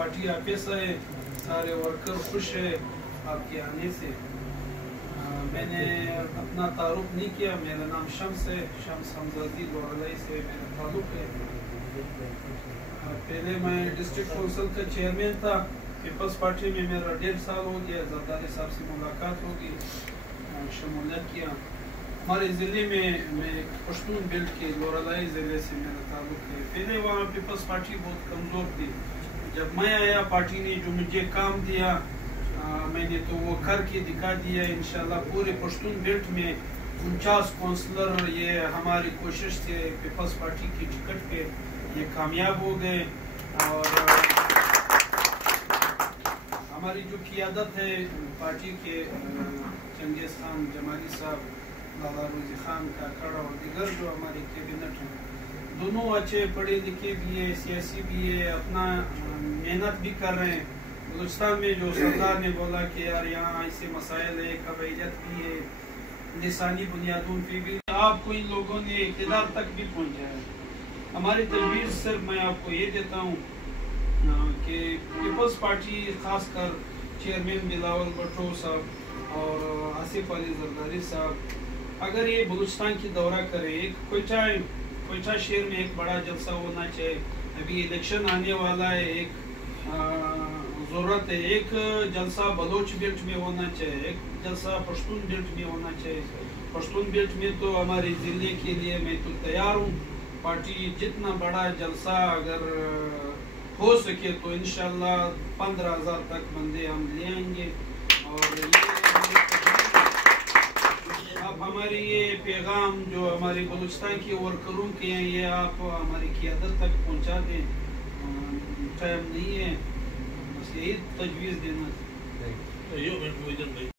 Party office ہے، سارے worker خوش ہے آپ کے آنے سے۔ میں نے اپنا تعارف نہیں کیا، میرا نام شمس ہے، شمس حمزادی لوڑلائی سے میرا تعلق ہے۔ پہلے میں ڈسٹرکٹ کونسل کا چیئرمین تھا، پیپلز پارٹی میں میرا 1.5 سال ہو گیا، زرداری صاحب سے ملاقات ہوگی، شمولیت کیا۔ ہمارے ضلع میں پشتون بیلٹ کے لوڑلائی ضلع سے میرا تعلق ہے۔ پہلے وہاں پیپلز پارٹی بہت کمزور تھی، جب میں آیا پارٹی نے جو مجھے کام دیا میں نے تو وہ کر کے دکھا دیا۔ انشاءاللہ پورے پشتون بیلٹ میں 49 کونسلر یہ ہماری کوشش سے پیپلز پارٹی کی ٹکٹ پہ یہ کامیاب ہو گئے، اور ہماری جو قیادت ہے پارٹی کے چنگیز خان جمالی صاحب، لالا روزی خان کاکڑ اور دیگر جو ہمارے کیبنٹ ہیں، دونوں اچھے پڑھے لکھے بھی ہیں، سیاسی بھی ہے، اپنا محنت بھی کر رہے ہیں۔ بلوچستان میں جو سردار نے بولا کہ یار یہاں ایسے مسائل ہے، قبائلیت بھی ہے، لسانی بنیادوں پہ بھی، آپ کو ان لوگوں نے اقتدار تک بھی پہنچایا ہے۔ ہماری تجویز صرف میں آپ کو یہ دیتا ہوں کہ پیپلز پارٹی خاص کر چیئرمین بلاول بھٹو صاحب اور آصف علی زرداری صاحب اگر یہ بلوچستان کی دورہ کرے، ایک کوئٹہ شہر میں ایک بڑا جلسہ ہونا چاہیے، ابھی الیکشن آنے والا ہے، ایک ضرورت ہے، ایک جلسہ بلوچ بیلٹ میں ہونا چاہیے، ایک جلسہ پشتون بیلٹ میں ہونا چاہیے۔ پشتون بیلٹ میں تو ہمارے ضلع کے لیے میں تو تیار ہوں، پارٹی جتنا بڑا جلسہ اگر ہو سکے تو انشاءاللہ 15,000 تک بندے ہم لے آئیں گے، اور آپ ہماری یہ پیغام جو ہمارے بلوچستان کے ورکروں کے ہیں یہ آپ ہماری قیادت تک پہنچا دیں، ٹائم نہیں ہے، بس یہی تجویز دینا تھا۔